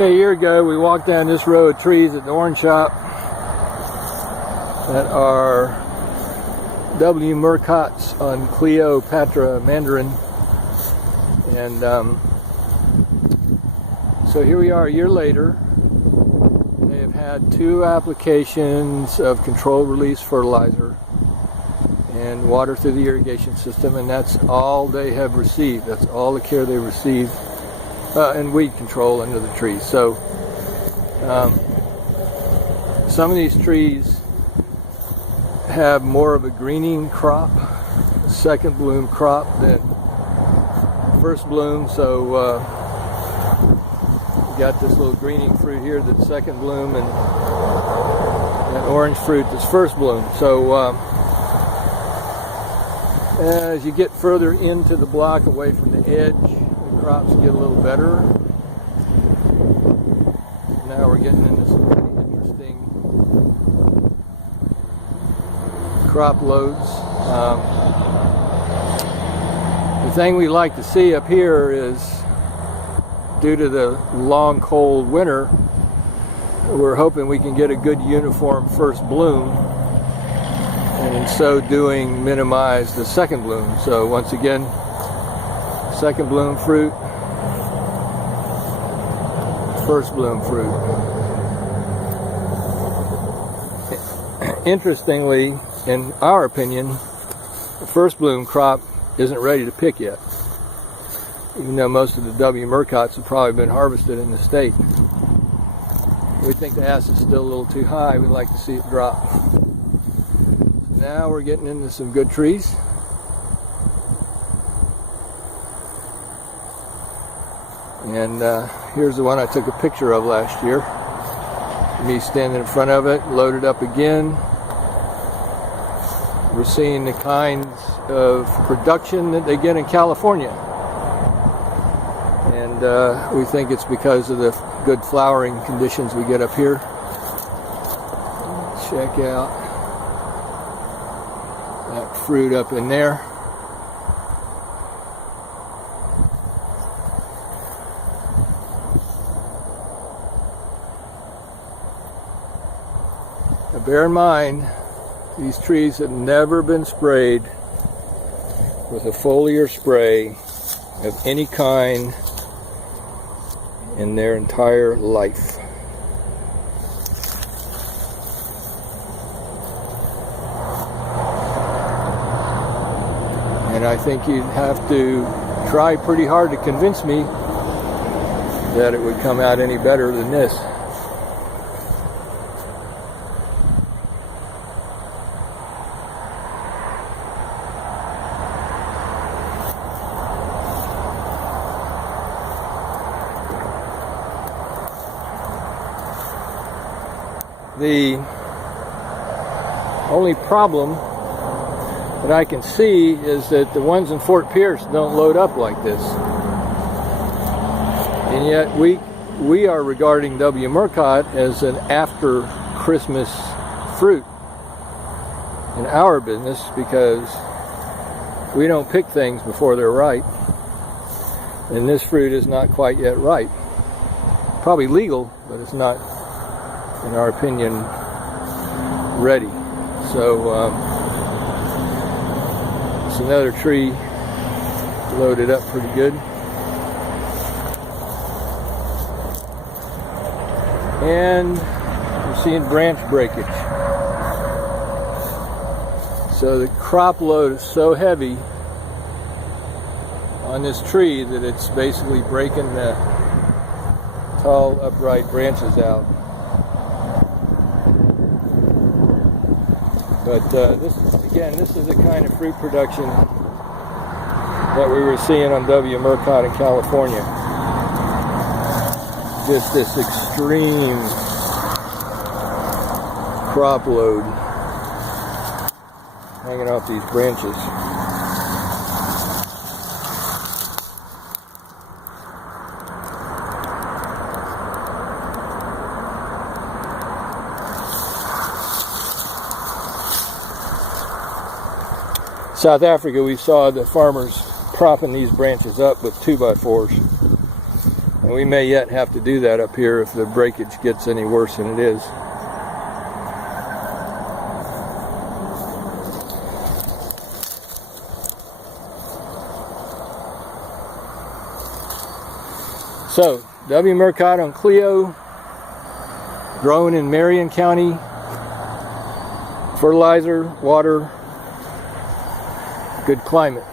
A year ago, we walked down this row of trees at the orange shop that are W. Murcott's on Cleopatra Mandarin. And so here we are a year later. They have had 2 applications of controlled release fertilizer and water through the irrigation system, and that's all they have received. That's all the care they received. And weed control under the trees. So some of these trees have more of a greening crop, second bloom crop, than first bloom. So you got this little greening fruit here that's second bloom, and an orange fruit that's first bloom. So as you get further into the block away from the edge, crops get a little better. Now we're getting into some pretty interesting crop loads. The thing we like to see up here is, due to the long cold winter, we're hoping we can get a good uniform first bloom, and in so doing minimize the second bloom. So once again, second bloom fruit, first bloom fruit. Interestingly, in our opinion, the first bloom crop isn't ready to pick yet, even though most of the W. Murcotts have probably been harvested in the state. We think the ash is still a little too high. We'd like to see it drop. So now we're getting into some good trees. And here's the one I took a picture of last year. Me standing in front of it, loaded up again. We're seeing the kinds of production that they get in California. And we think it's because of the good flowering conditions we get up here. Check out that fruit up in there. Bear in mind, these trees have never been sprayed with a foliar spray of any kind in their entire life. And I think you'd have to try pretty hard to convince me that it would come out any better than this. The only problem that I can see is that the ones in Fort Pierce don't load up like this. And yet we are regarding W. Murcott as an after Christmas fruit in our business, because we don't pick things before they're ripe. And this fruit is not quite yet ripe. Probably legal, but it's not, in our opinion, ready. So it's another tree loaded up pretty good. And we're seeing branch breakage. So the crop load is so heavy on this tree that it's basically breaking the tall upright branches out. But this is the kind of fruit production that we were seeing on W. Murcott in California. Just this extreme crop load hanging off these branches. South Africa, we saw the farmers propping these branches up with 2x4s, And we may yet have to do that up here if the breakage gets any worse than it is. So, W. Murcott on Clio, growing in Marion County, fertilizer, water, good climate.